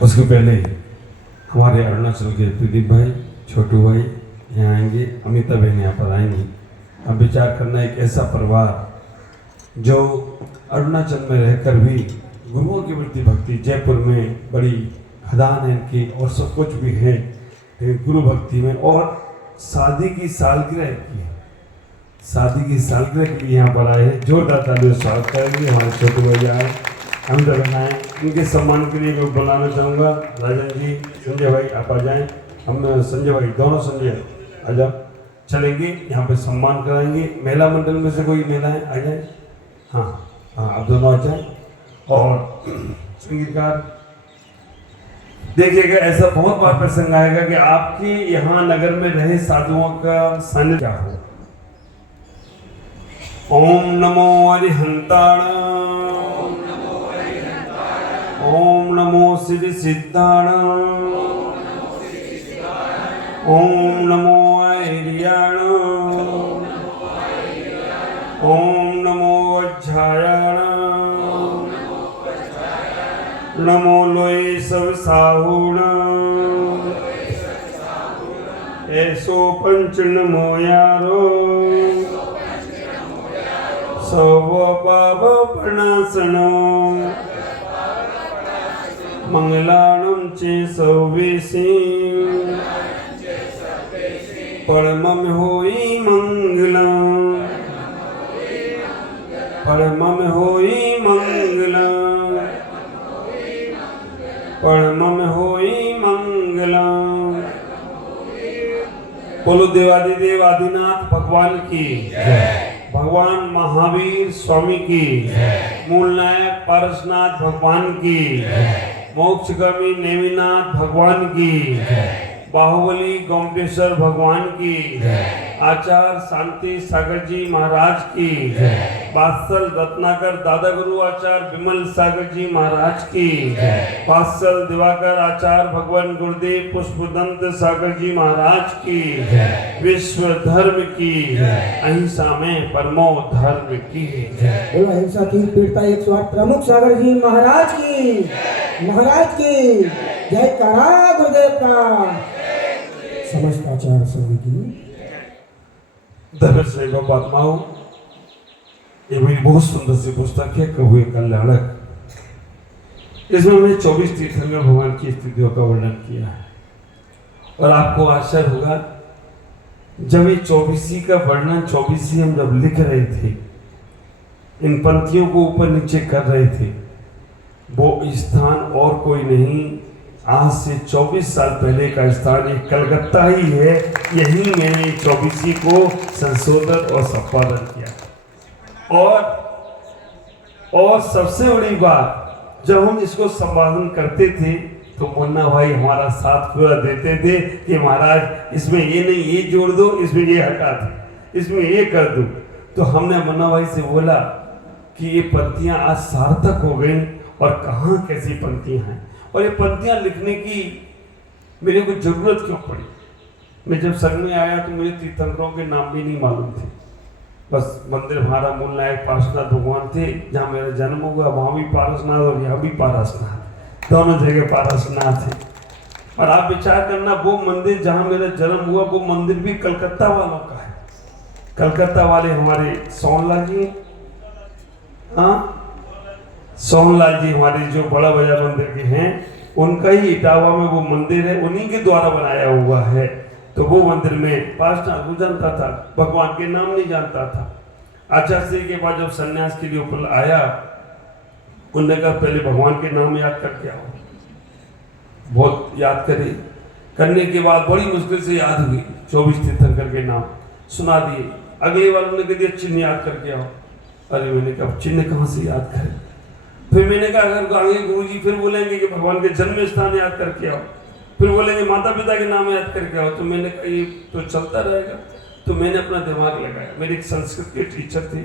उसके पहले हमारे अरुणाचल के प्रदीप भाई, छोटू भाई यहाँ आएंगे, अमिता बहन यहाँ पर आएंगी। हम विचार करना एक ऐसा परिवार जो अरुणाचल में रहकर भी गुरुओं की प्रति भक्ति, जयपुर में बड़ी खदान है इनकी और सब कुछ भी है गुरु भक्ति में, और शादी की सालगिरह की है, शादी की सालगिरह के लिए यहाँ पर आए हैं। जोरदार तालियों से स्वागत करेंगे हमारे छोटू भाई आए, अमिता बहन आए। इनके सम्मान के लिए मैं बुलाना चाहूँगा राजन जी, संजय भाई आप आ जाएँ। हम संजय भाई दोनों संजय आ जाओ, चलेंगे यहाँ पे सम्मान कराएंगे। महिला मंडल में से कोई महिलाएं आ जाए, हाँ हाँ आप दोनों आ जाए। और संगीतकार देखिएगा, ऐसा बहुत बार प्रसंग आएगा कि आपके यहाँ नगर में रहे साधुओं का सानिध्य क्या हो। ओम नमो अरिहंताण, ओम नमो सिद्धि सिद्धाण, ओम नमो ऐर्याण, ओम नमो अज्झायाण, नमो लोय सब साहुण, ऐसो पंच नमो यारो, सर्व पाप प्रणाशन, मंगलाणं चे सर्वेषि, परमं होई मंगलम्, परमं होई मंगलम्, परमं होई मंगलम्। बोलो देवादिदेव आदिनाथ भगवान की जय, भगवान महावीर स्वामी की जय, मूल नायक पारसनाथ भगवान की जय, मोक्षगामी नेमिनाथ भगवान की जय, बाहुबली गोमटेश्वर भगवान की जय, आचार्य शांति सागर जी महाराज की जय, बात्सल रत्नाकर दादा गुरु आचार्य विमल सागर जी महाराज की जय, बात्सल दिवाकर आचार्य भगवान गुरुदेव पुष्पदंत सागर जी महाराज की जय, विश्व धर्म की जय, अहिंसा में परमो धर्म की जय। बोलो अहिंसा की पीड़िता 108 प्रमुख सागर जी महाराज की, महाराज की जय करा गुरुदेव का, समस्त आचार्य सभी की धर्मश्री बात्माओं, ये मेरी बहुत सुंदर सी पुस्तक है कबूए कल्याणक। इसमें मैंने 24 तीर्थंकर भगवान की स्थितियों का वर्णन किया है और आपको आश्चर्य होगा जब ये 24 का वर्णन 24 हम जब लिख रहे थे, इन पंक्तियों को ऊपर नीचे कर रहे थे, वो स्थान और कोई नहीं, आज से 24 साल पहले का स्थान एक कलकत्ता ही है। यही मैंने 24 को संशोधन और संपादन किया। और सबसे बड़ी बात, जब हम इसको संपादन करते थे तो मुन्ना भाई हमारा साथ पूरा देते थे कि महाराज इसमें ये नहीं, ये जोड़ दो, इसमें ये हटा दो, इसमें ये कर दो। तो हमने मुन्ना भाई से बोला कि ये पंक्तियां आज सार्थक हो गई और कहाँ कैसी पंक्तियां हैं, और ये पंक्तियां लिखने की मेरे को जरूरत क्यों पड़ी। मैं जब संघ में आया तो मुझे तीर्थंकरों के नाम भी नहीं मालूम थे, बस मंदिर हमारा मूल नायक पारसनाथ भगवान थे, जहाँ मेरा जन्म हुआ वहाँ भी पारसनाथ और यहाँ भी पारसनाथ, दोनों जगह पारसनाथ है। और आप विचार करना, वो मंदिर जहाँ मेरा जन्म हुआ वो मंदिर भी कलकत्ता वालों का है। कलकत्ता वाले हमारे सोहनलाल जी, हाँ सोहनलाल जी हमारे जो बड़ा बाजार मंदिर के हैं, उनका ही इटावा में वो मंदिर है, उन्हीं के द्वारा बनाया हुआ है। तो वो मंदिर में पारसनाथ वो जानता था, भगवान के नाम नहीं जानता था। आचार्य श्री के बाद जब सन्यास के लिए ऊपर आया, उन्होंने कहा पहले भगवान के नाम याद करके आओ। बहुत याद करे, करने के बाद बड़ी मुश्किल से याद हुई, 24 तीर्थंकर के नाम सुना दिए। अगले वालों ने कह दिया चिन्ह याद करके आओ। अरे मैंने कहा चिन्ह कहाँ से याद करें। फिर मैंने कहा अगर आगे गुरुजी फिर बोलेंगे कि भगवान के जन्म स्थान याद करके आओ, फिर बोलेंगे माता पिता के नाम याद करके आओ, तो मैंने कहा ये तो चलता रहेगा। तो मैंने अपना दिमाग लगाया। मेरे एक संस्कृत के टीचर थे,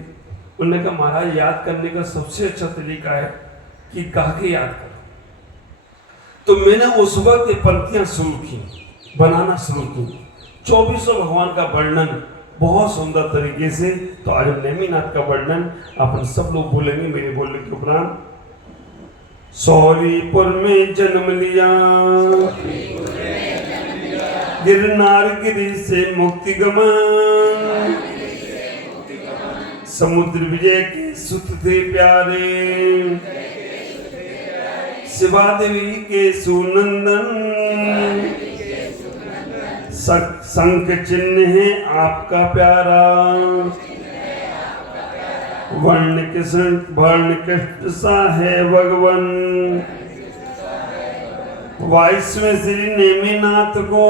उन्होंने कहा महाराज याद करने का सबसे अच्छा तरीका है कि गा के याद करो। तो मैंने उस वक्त ये पंक्तियां शुरू की, बनाना शुरू की, 24 भगवान का वर्णन बहुत सुंदर तरीके से। तो आज नेमिनाथ का वर्णन अपन सब लोग बोलेंगे मेरे बोलने के उपरांत। सौरीपुर में जन्म लिया, गिरनार गिरी से मुक्ति गमन, समुद्र विजय के सुत थे प्यारे, शिवा देवी के सुनंदन, शंख चिन्ह है आपका प्यारा, वर्ण कृष्ण सा है भगवन, वाइस्व श्री नेमिनाथ को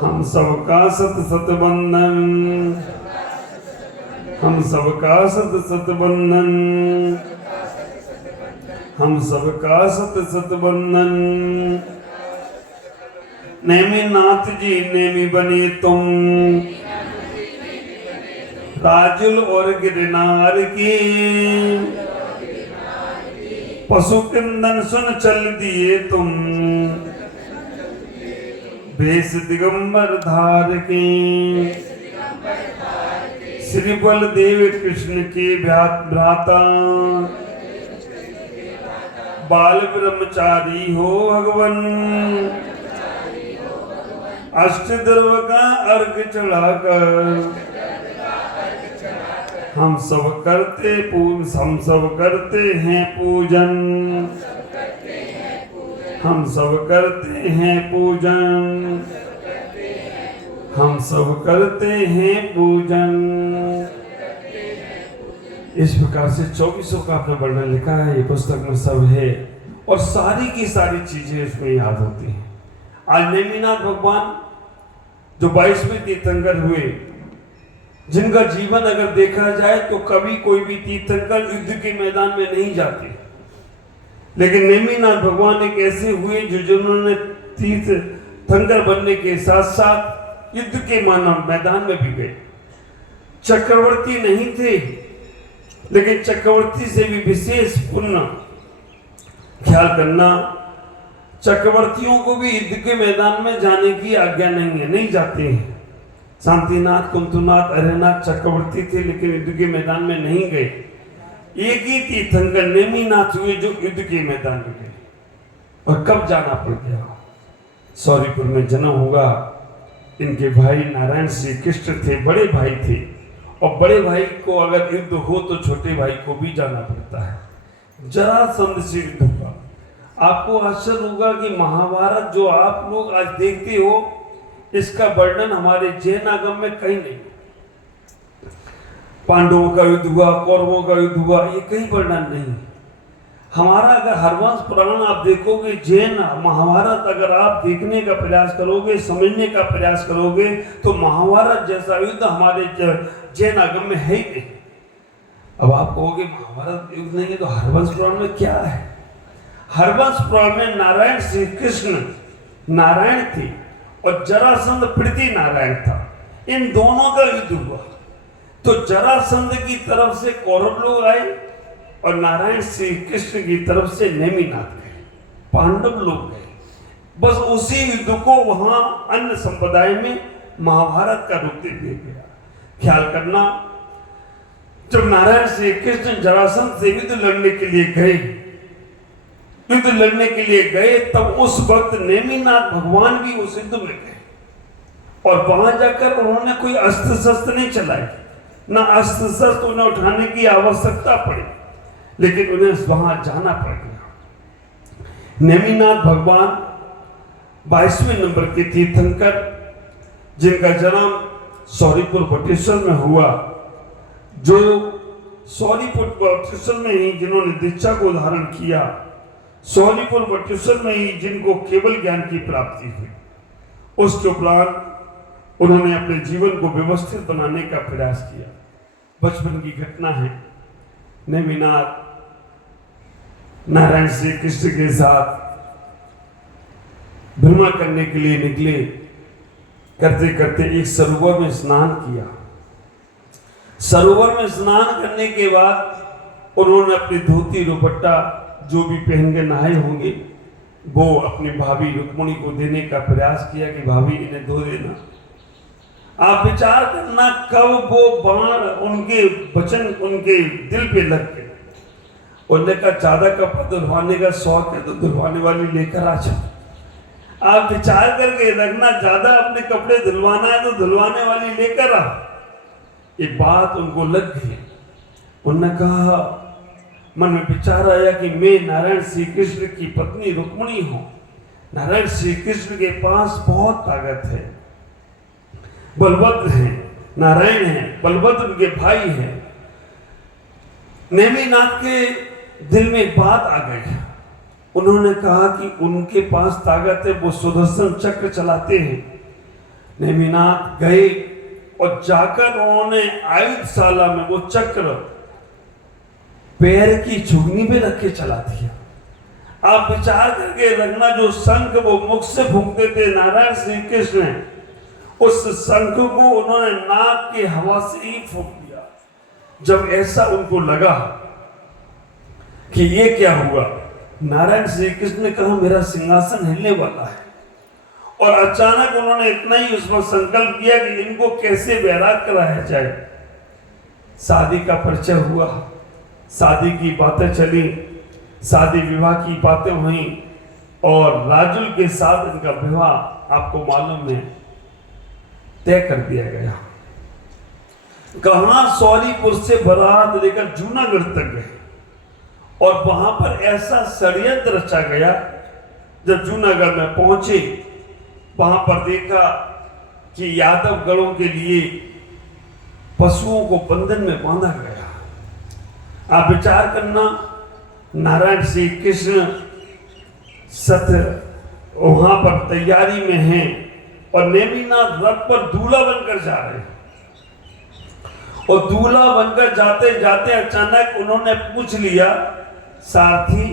हम सबका सत सत बंधन, हम सबका सत सत बंधन, हम सबका सत सत बंधन। नेमिनाथ जी नेमी बने तुम, राजुल और गिरनार की, पशु क्रंदन सुन चल दिए तुम, भेष दिगंबर धार के, श्री बलदेव कृष्ण के भ्राता, बाल ब्रह्मचारी हो भगवन, अष्ट ध्रुव का अर्घ चढ़ाकर हम सब करते हैं पूजन, हम सब करते हैं पूजन, हम सब करते हैं पूजन। इस प्रकार से 2400 का अपना वर्णन लिखा है, ये पुस्तक में सब है और सारी की सारी चीजें इसमें याद होती हैं। आज नेमिनाथ भगवान जो 22वें तीर्थंकर हुए, जिनका जीवन अगर देखा जाए तो कभी कोई भी तीर्थंकर युद्ध के मैदान में नहीं जाते, लेकिन नेमिनाथ भगवान एक ऐसे हुए जो जिन्होंने तीर्थंकर बनने के साथ साथ युद्ध के मैदान में भी गए। चक्रवर्ती नहीं थे, लेकिन चक्रवर्ती से भी विशेष पुण्य ख्याल करना, चक्रवर्तियों को भी युद्ध के मैदान में जाने की आज्ञा नहीं है, नहीं जाते हैं। शांतिनाथ, कुंतुनाथ, अरहनाथ चक्रवर्ती थे, लेकिन युद्ध के मैदान में नहीं गए। एक ही तीर्थंकर नेमिनाथ हुए जो युद्ध के मैदान में गए। और कब जाना पड़ गया? सौरीपुर में जन्म होगा। इनके भाई नारायण श्री कृष्ण थे, बड़े भाई थे, और बड़े भाई को अगर युद्ध हो तो छोटे भाई को भी जाना पड़ता है। जरासंध से युद्ध हुआ। आपको आश्चर्य होगा कि महाभारत जो आप लोग आज देखते हो, इसका वर्णन हमारे जैन आगम में कहीं नहीं। पांडवों का युद्ध हुआ, कौरवों का युद्ध हुआ, ये कहीं वर्णन नहीं। हमारा अगर हरवंश पुराण आप देखोगे, जैन महाभारत अगर आप देखने का प्रयास करोगे, समझने का प्रयास करोगे, तो महाभारत जैसा युद्ध हमारे जैन आगम में है ही नहीं। अब आप कहोगे महाभारत युद्ध नहीं है तो हरवंश पुराण में क्या है? हरवंश पुराण में नारायण श्री कृष्ण नारायण थे और जरासंध पृथ्वी नारायण था। इन दोनों का युद्ध हुआ तो जरासंध की तरफ से कौरव लोग आए और नारायण श्री कृष्ण की तरफ से नेमिनाथ गए, पांडव लोग गए। बस उसी युद्ध को वहां अन्य संप्रदाय में महाभारत का रूप दे दिया गया। ख्याल करना, जब नारायण श्री कृष्ण जरासंध से युद्ध लड़ने के लिए गए, तब उस वक्त नेमिनाथ भगवान भी उस युद्ध में गए और वहां जाकर उन्होंने कोई अस्त्र शस्त्र नहीं चलाए, ना अस्त्र शस्त्र उन्हें उठाने की आवश्यकता पड़ी, लेकिन उन्हें वहां जाना पड़ गया। नेमिनाथ भगवान 22वें नंबर के तीर्थंकर, जिनका जन्म सौरीपुर बटेश्वर में हुआ, जो सौरीपुर बटेश्वर में ही जिन्होंने दीक्षा को धारण किया, सौरीपुर बटेश्वर में ही जिनको केवल ज्ञान की प्राप्ति हुई, उसके उपरांत उन्होंने अपने जीवन को व्यवस्थित बनाने का प्रयास किया। बचपन की घटना है। नेमिनाथ नारायण श्री कृष्ण के साथ भ्रमण करने के लिए निकले। करते करते एक सरोवर में स्नान किया। सरोवर में स्नान करने के बाद उन्होंने अपनी धोती दुपट्टा जो भी पहन के नहाए होंगे वो अपनी भाभी रुक्मिणी को देने का प्रयास किया कि भाभी इन्हें धो देना। आप विचार करना कब वो बाण उनके वचन उनके दिल पे लग गए। उन्होंने कहा ज्यादा कपड़ा धुलवाने का शौक है तो धुलवाने वाली लेकर आ जाओ। आप विचार करके रखना, ज्यादा अपने कपड़े धुलवाना है तो धुलवाने वाली लेकर आ। ये बात उनको लग गई। उन्होंने कहा, मन में विचार आया कि मैं नारायण श्री कृष्ण की पत्नी रुक्मिणी हूं। नारायण श्री कृष्ण के पास बहुत ताकत है, बलभद्र है, नारायण है, बलभद्र उनके भाई है। नेमिनाथ के दिल में एक बात आ गई। उन्होंने कहा कि उनके पास ताकत है, वो सुदर्शन चक्र चलाते हैं। नेमिनाथ गए और जाकर उन्होंने आयुधशाला में वो चक्र पैर की झुगनी में रख के चला दिया। आप विचार करके रखना, जो शंख वो मुख से फूंकते थे नारायण श्री कृष्ण, उस शंख को उन्होंने नाक की हवा से ही फूंक दिया। जब ऐसा उनको लगा कि ये क्या हुआ, नारायण श्री कृष्ण ने कहा मेरा सिंहासन हिलने वाला है। और अचानक उन्होंने इतना ही उसमें संकल्प किया कि इनको कैसे वैराग कराया जाए। शादी का परिचय हुआ, शादी की बातें चली, शादी विवाह की बातें हुई और राजुल के साथ इनका विवाह आपको मालूम है तय कर दिया गया। कहां सौरीपुर से बारात लेकर जूनागढ़ तक गए और वहां पर ऐसा षड्यंत्र रचा गया। जब जूनागढ़ में पहुंचे, वहां पर देखा कि यादव गढ़ों के लिए पशुओं को बंधन में बांधा गया। आप विचार करना, नारायण श्री कृष्ण सत्य वहां पर तैयारी में हैं और नेमिनाथ रथ पर दूल्हा बनकर जा रहे हैं। और दूल्हा बनकर जाते जाते अचानक उन्होंने पूछ लिया, सारथी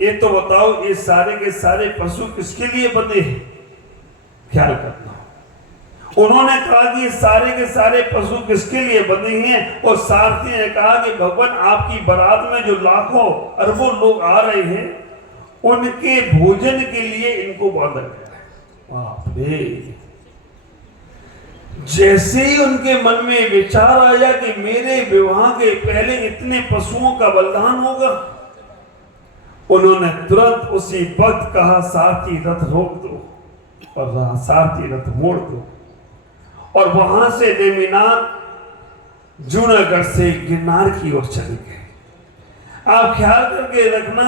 ये तो बताओ ये सारे के सारे पशु किसके लिए बंधे हैं? ख्याल करना। उन्होंने कहा कि सारे के सारे पशु किसके लिए बंधे हैं? और सारथी ने कहा कि भगवान आपकी बारात में जो लाखों अरबों लोग आ रहे हैं उनके भोजन के लिए इनको बांधा गया है। बाप रे! जैसे ही उनके मन में विचार आया कि मेरे विवाह के पहले इतने पशुओं का बलिदान होगा, उन्होंने तुरंत उसी वक्त कहा सारथी रथ रोक दो और सारथी रथ मोड़ दो। और वहां से नेमिनाथ जूनागढ़ से गिरनार की ओर चले गए। आप ख्याल करके रखना,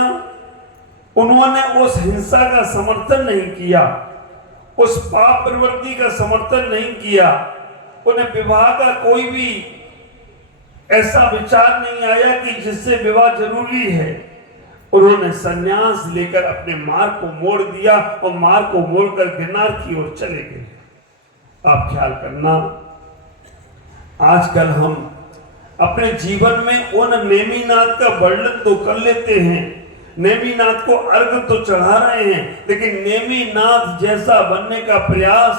उन्होंने उस हिंसा का समर्थन नहीं किया, उस पाप प्रवृत्ति का समर्थन नहीं किया। उन्हें विवाह का कोई भी ऐसा विचार नहीं आया कि जिससे विवाह जरूरी है। उन्होंने संन्यास लेकर अपने मार्ग को मोड़ दिया और मार्ग को मोड़कर गिरनार की ओर चले गए। आप ख्याल करना, आजकल हम अपने जीवन में उन नेमिनाथ का वर्णन तो कर लेते हैं, नेमिनाथ को अर्घ तो चढ़ा रहे हैं, लेकिन नेमिनाथ जैसा बनने का प्रयास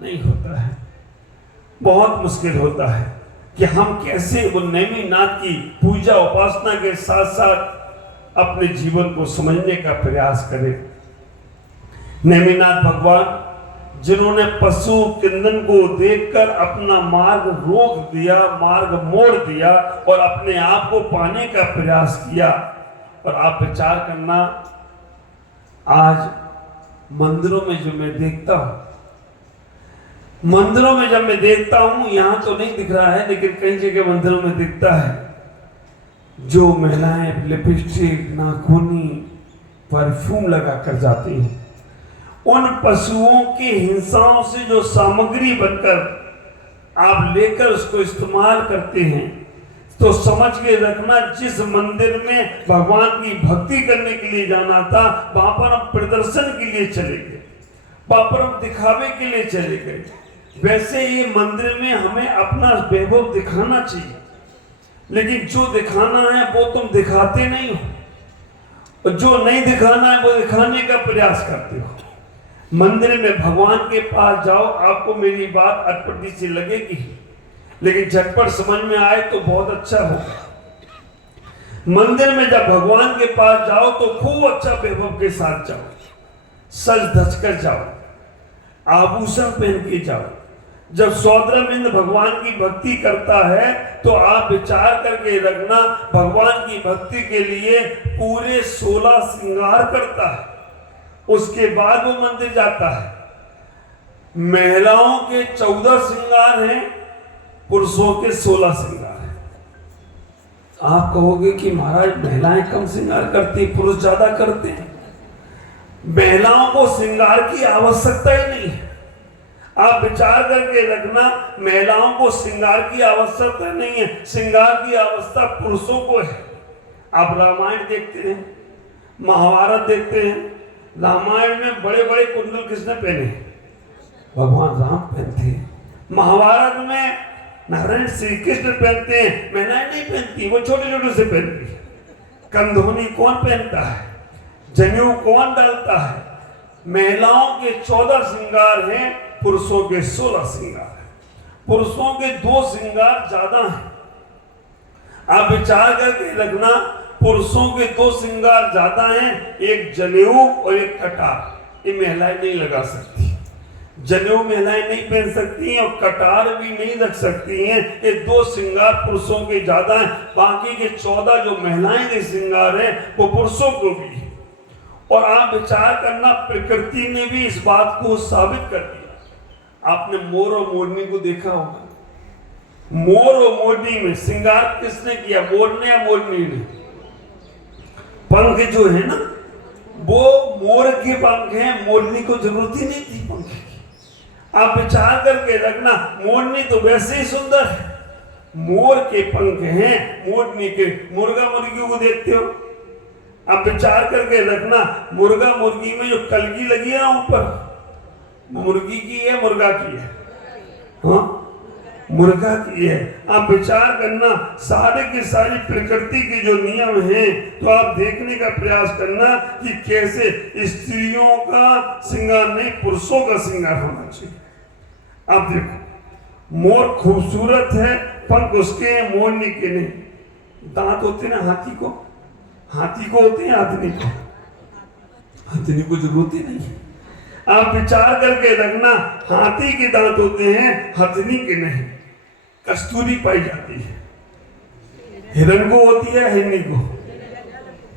नहीं होता है। बहुत मुश्किल होता है कि हम कैसे उन नेमिनाथ की पूजा उपासना के साथ साथ अपने जीवन को समझने का प्रयास करें। नेमिनाथ भगवान जिन्होंने पशु किंदन को देखकर अपना मार्ग रोक दिया, मार्ग मोड़ दिया और अपने आप को पाने का प्रयास किया। और आप विचार करना, आज मंदिरों में जो मैं देखता हूं, मंदिरों में जब मैं देखता हूं, यहां तो नहीं दिख रहा है लेकिन कई जगह मंदिरों में दिखता है, जो महिलाएं लिपस्टिक, नाखूनी, परफ्यूम लगा कर जाती हैं, उन पशुओं की हिंसाओं से जो सामग्री बनकर आप लेकर उसको इस्तेमाल करते हैं, तो समझ के रखना, जिस मंदिर में भगवान की भक्ति करने के लिए जाना था, वहां पर हम प्रदर्शन के लिए चले गए, वहां पर हम दिखावे के लिए चले गए। वैसे ये मंदिर में हमें अपना वैभव दिखाना चाहिए, लेकिन जो दिखाना है वो तुम दिखाते नहीं हो, और जो नहीं दिखाना है वो दिखाने का प्रयास करते हो। मंदिर में भगवान के पास जाओ, आपको मेरी बात अटपटी सी लगेगी, लेकिन झटपट समझ में आए तो बहुत अच्छा होगा। मंदिर में जब भगवान के पास जाओ तो खूब अच्छा वैभव के साथ जाओ, सज धज कर जाओ, आभूषण पहन के जाओ, जब सौद्रमिंद भगवान की भक्ति करता है तो आप विचार करके रखना, भगवान की भक्ति के लिए पूरे 16 श्रृंगार करता है, उसके बाद वो मंदिर जाता है। महिलाओं के 14 श्रृंगार हैं, पुरुषों के 16 श्रृंगार हैं। आप कहोगे कि महाराज महिलाएं कम श्रृंगार करती, पुरुष ज्यादा करते हैं। महिलाओं को श्रृंगार की आवश्यकता ही नहीं है। आप विचार करके रखना, महिलाओं को श्रृंगार की आवश्यकता नहीं है, श्रृंगार की आवश्यकता पुरुषों को है। आप रामायण देखते हैं, महाभारत देखते हैं, रामायण में बड़े बड़े कुंडल किसने पहने? भगवान राम पहनते हैं। महाभारत में नारायण श्री कृष्ण पहनते हैं, महिलाएं नहीं पहनती, वो छोटे छोटे से पहनती है। कंधोनी कौन पहनता है? जनेऊ कौन डालता है? महिलाओं के 14 श्रृंगार हैं, पुरुषों के 16 श्रृंगार हैं। पुरुषों के 2 श्रृंगार ज्यादा हैं। आप विचार करके रखना, पुरुषों के 2 श्रृंगार ज्यादा हैं, एक जनेऊ और एक कटार। ये महिलाएं नहीं लगा सकती, जनेऊ महिलाएं नहीं पहन सकती हैं और कटार भी नहीं रख सकती हैं। ये 2 श्रृंगार पुरुषों के ज्यादा हैं, बाकी के 14 जो महिलाएं के श्रृंगार हैं वो पुरुषों को भी है। और आप विचार करना, प्रकृति ने भी इस बात को साबित कर दिया। आपने मोर और मोरनी को देखा होगा, मोर और मोरनी में श्रृंगार किसने किया? मोर ने या मोरनी ने? पंख जो है ना, वो मोर के पंख हैं, मोरनी को जरूरत ही नहीं थी पंख की। आप विचार करके रखना, मोरनी तो वैसे ही सुंदर है, मोर के पंख हैं, मोरनी के। मुर्गा मुर्गी को देखते हो, आप विचार करके रखना, मुर्गा मुर्गी में जो कलगी लगी है ना ऊपर, मुर्गी की है मुर्गा की है? हाँ, मुर्गा की है। आप विचार करना, सारे की सारी प्रकृति के जो नियम हैं, तो आप देखने का प्रयास करना कि कैसे स्त्रियों का श्रृंगार नहीं, पुरुषों का श्रृंगार होना चाहिए। आप देखो, मोर खूबसूरत है, पंख उसके हैं, मोरनी के नहीं। दांत होते ना हाथी को, हाथी को होते हैं, आदमी को, आदमी को जरूरत ही नहीं है। आप विचार करके रखना, हाथी के दांत होते हैं, हथनी के नहीं। कस्तूरी पाई जाती है, हिरण को होती है, हिरनी को,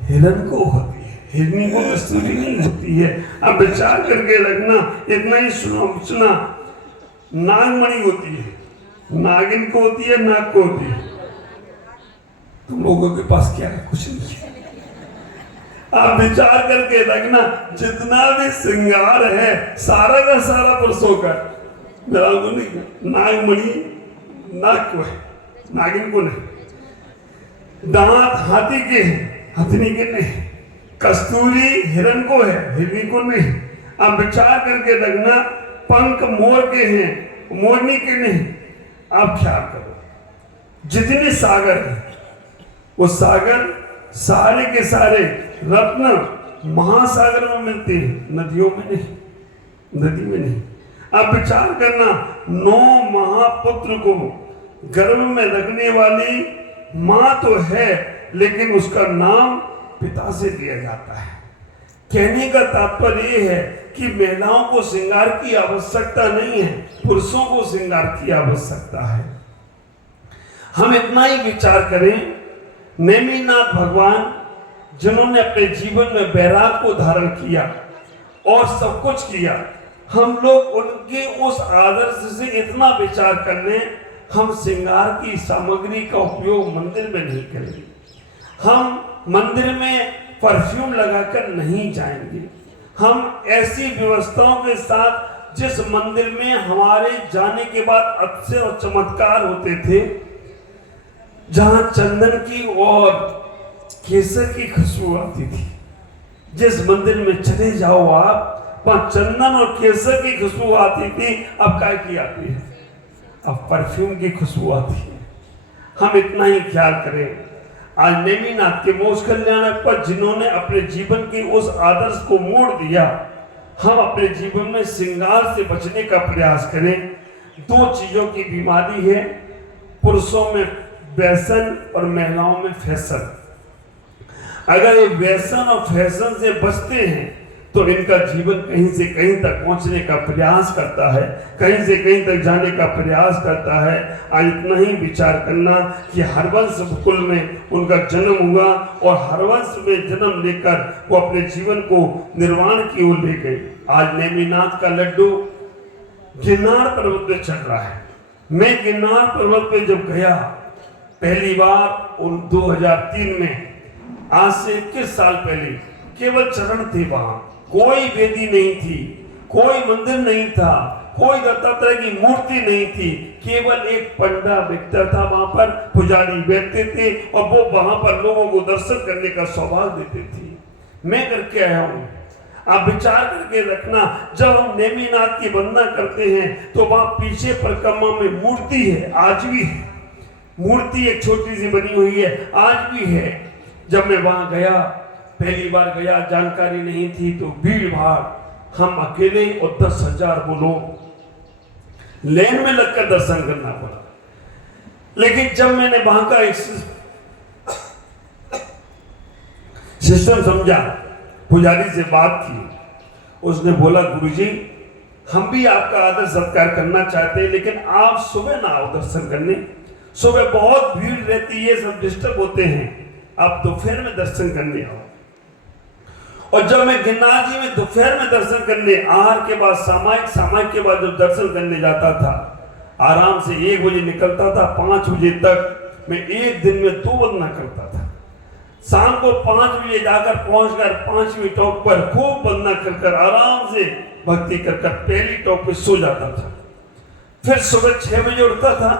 हिरण को होती है, हिरनी को कस्तूरी नहीं होती है। आप विचार करके रखना, इतना ही सुना, नागमणि होती है, नागिन को होती है, नाग को होती है। तुम लोगों के पास क्या है? कुछ नहीं है। आप विचार करके रखना, जितना भी श्रृंगार है सारा का सारा पुरुषों का, नागमणि नाग को है, नागिन को नहीं। दांत हाथी के हैं, हथनी के नहीं। कस्तूरी हिरण को है, हिरनी को नहीं। आप विचार करके रखना, पंख मोर के हैं, मोरनी के नहीं। आप ख्याल करो, जितने सागर हैं, वो सागर सारे के सारे रत्न महासागर में मिलते हैं, नदियों में नहीं, नदी में नहीं। आप विचार करना, 9 महापुत्र को गर्भ में रखने वाली मां तो है, लेकिन उसका नाम पिता से दिया जाता है। कहने का तात्पर्य यह है कि महिलाओं को श्रृंगार की आवश्यकता नहीं है, पुरुषों को श्रृंगार की आवश्यकता है। हम इतना ही विचार करें, नेमिनाथ भगवान जिन्होंने अपने जीवन में वैराग को धारण किया और सब कुछ किया, हम लोग उनके उस आदर्श से इतना विचार कर लें, हम श्रृंगार की सामग्री का उपयोग मंदिर में नहीं करेंगे, हम मंदिर में परफ्यूम लगाकर नहीं जाएंगे, हम ऐसी व्यवस्थाओं के साथ जिस मंदिर में हमारे जाने के बाद अक्षय और चमत्कार होते थे, जहां चंदन की और केसर की खुशबू आती थी, जिस मंदिर में चले जाओ आप, वहां चंदन और केसर की खुशबू आती थी, अब काय की आती है? अब परफ्यूम की खुशबू आती है। हम इतना ही ख्याल करें, आज नेमिनाथ के मोक्ष कल्याणक पर जिन्होंने अपने जीवन के उस आदर्श को मोड़ दिया, हम अपने जीवन में श्रृंगार से बचने का प्रयास करें। 2 चीजों की बीमारी है, पुरुषों में व्यसन और महिलाओं में फैशन। अगर ये व्यसन और फैशन से बचते हैं तो इनका जीवन कहीं से कहीं तक पहुंचने का प्रयास करता है, कहीं से कहीं तक जाने का प्रयास करता है। आज इतना ही विचार करना कि हरवंश कुल में उनका जन्म हुआ और हरवंश में जन्म लेकर वो अपने जीवन को निर्वाण की ओर ले गए। आज नेमिनाथ का लड्डू गिरनार पर्वत पे चल रहा है। मैं गिरनार पर्वत पे जब गया पहली बार 2003 में, आज से 21 साल पहले, केवल चरण थे वहां, कोई वेदी नहीं थी, कोई मंदिर नहीं था, कोई दत्तात्रेय की मूर्ति नहीं थी, केवल एक पंडा बैठता था वहां पर, पुजारी बैठते थे और वो वहां पर लोगों को दर्शन करने का सौभाग्य देते थे। मैं करके आया हूं। आप विचार करके रखना, जब हम नेमिनाथ की वंदना करते हैं तो वहां पीछे परिक्रमा में मूर्ति है, आज भी है मूर्ति, एक छोटी सी बनी हुई है, आज भी है। जब मैं वहां गया, पहली बार गया, जानकारी नहीं थी, तो भीड़ भाड़, हम अकेले और 10,000 वो लोग लाइन में लगकर दर्शन करना पड़ा। लेकिन जब मैंने वहां का एक सिस्टम समझा, पुजारी से बात की, उसने बोला गुरुजी हम भी आपका आदर सत्कार करना चाहते हैं, लेकिन आप सुबह ना आओ दर्शन करने, सुबह बहुत भीड़ रहती है, सब डिस्टर्ब होते हैं, आप दोपहर में दर्शन करने आओ। और जब मैं गिरनार जी में दोपहर में दर्शन करने, आहार के बाद सामायिक के बाद जब दर्शन करने जाता था, आराम से 1 बजे निकलता था, 5 बजे तक मैं एक दिन में 2 वंदना करता था। शाम को 5 बजे जाकर पहुंचकर 5वीं टॉप पर खूब वंदना कर आराम से भक्ति कर पहली टॉप पे सो जाता था। फिर सुबह 6 बजे उठता था,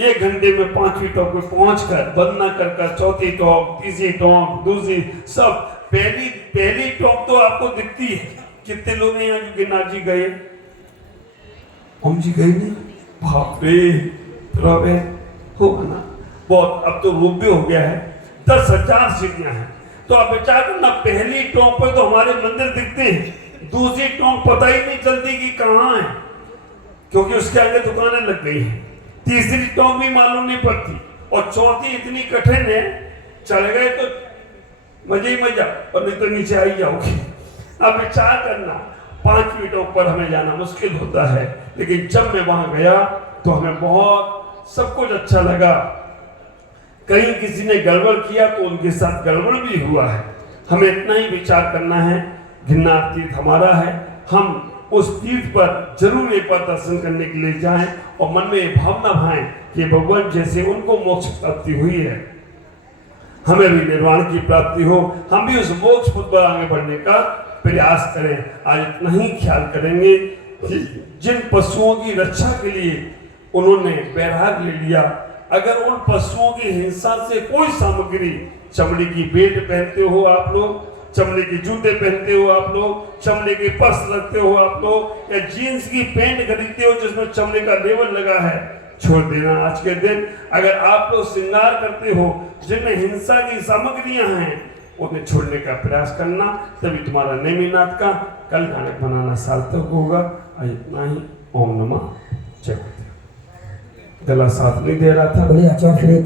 1 घंटे में 5वीं टॉप पे पहुंचकर वंदना कर चौथी टॉप, तीसरी टॉप, दूसरी, सब पहली टॉप तो आपको दिखती है। कितने लोग हैं यहाँ जो गिरनार जी गए? हम जी गए नहीं? बाप रे, होगा ना बहुत। अब तो रूप भी हो गया है, 10,000 सीढ़ियां हैं। तो आप विचार करना, पहली टॉप पर तो हमारे मंदिर दिखते हैं, दूसरी टॉप पता ही नहीं चलती कि कहाँ है, क्योंकि उसके आगे दुकानें लग गई हैं। तीसरी टॉप भी मालूम नहीं पड़ती, और चौथी इतनी कठिन है, चढ़ गए तो मजे ही मजा, और नहीं तो नीचे आ ही जाओगे। अब विचार करना, 5वीं टॉप पर हमें जाना मुश्किल होता है, लेकिन जब मैं वहां गया तो हमें बहुत सब कुछ अच्छा लगा। कहीं किसी ने गड़बड़ किया तो उनके साथ गड़बड़ भी हुआ है। हमें इतना ही विचार करना है, गिरनार तीर्थ हमारा है, हम उस तीर्थ पर जरूर एक बार दर्शन करने के लिए जाएं और मन में ये भावना भाएं कि भगवान जैसे उनको मोक्ष प्राप्ति हुई है, हमें भी निर्वाण की प्राप्ति हो, हम भी उस मोक्ष पथ पर आगे बढ़ने का प्रयास करें। आज इतना ही ख्याल करेंगे कि जिन पशुओं की रक्षा के लिए उन्होंने बैराग ले लिया, अगर उन पशुओं की हिंसा से कोई सामग्री, चमड़े की बेल्ट पहनते हो आप लोग, चमड़े के जूते पहनते हो आप लोग, चमड़े के पर्स रखते हो आप लोग, या जीन्स की पैंट खरीदते हो जिसमें चमड़े का लेबल लगा है, छोड़ देना आज के दिन। अगर आप लोग श्रृंगार करते हो जिनमें हिंसा की सामग्रियां हैं, उन्हें छोड़ने का प्रयास करना, तभी तुम्हारा नेमिनाथ का कल गानक बनाना सार्थक होगा। इतना ही। ओम नमः जय। गला साथ नहीं दे रहा था। बोलिए आचार्य।